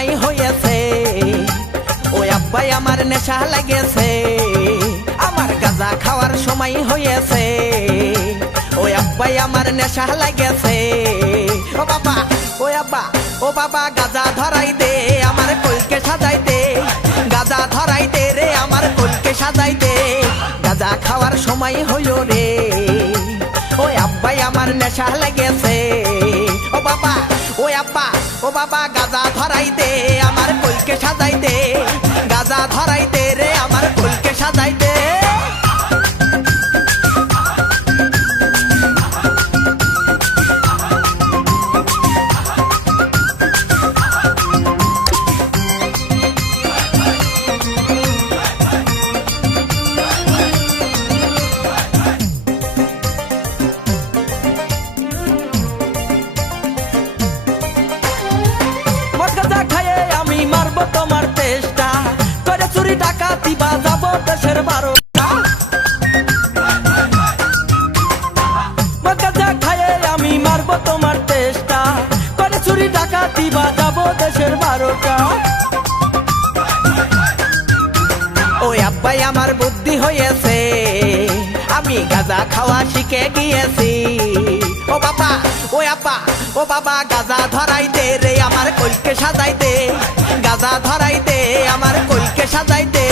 সময় হয়েছে, ওই আব্বাই আমার নেশা লেগেছে। আমার গাঁজা খাওয়ার সময় হয়েছে, ওই আব্বাই আমার নেশা লেগেছে। ও বাবা, ও আব্বা, ও বাবা গাঁজা ধরাই দে, আমার কলকে সাজাই দে। গাঁজা ধরাই দে রে, আমার কলকে সাজাই দে। গাঁজা খাওয়ার সময় হইল রে, ওই আব্বাই আমার নেশা লেগেছে। ও বাবা, ও আব্বা, ও বাবা গাঁজা ধরাই দে, আমার কলকে সাজাই দে। গাঁজা ধরাই দে রে, আমার কলকে সাজাই দে। গাঁজা খাইয়ে আমি মারবো তোমার চেষ্টা করে, চুরি ডাকাতি বাজাবো দেশের 12টা। গাঁজা খাইয়ে আমি মারবো তোমার চেষ্টা করে, চুরি ডাকাতি বাজাবো দেশের 12টা। ওই আব্বাই আমার বুদ্ধি হয়েছে, আমি গাঁজা খাওয়া শিখে গিয়েছি। ও বাবা, ও আব্বা, ও বাবা গাঁজা ধরাই দে রে, আমার কলকে সাজাই দে। গাঁজা ধরাই দে, আমার কলকে সাজাই দে।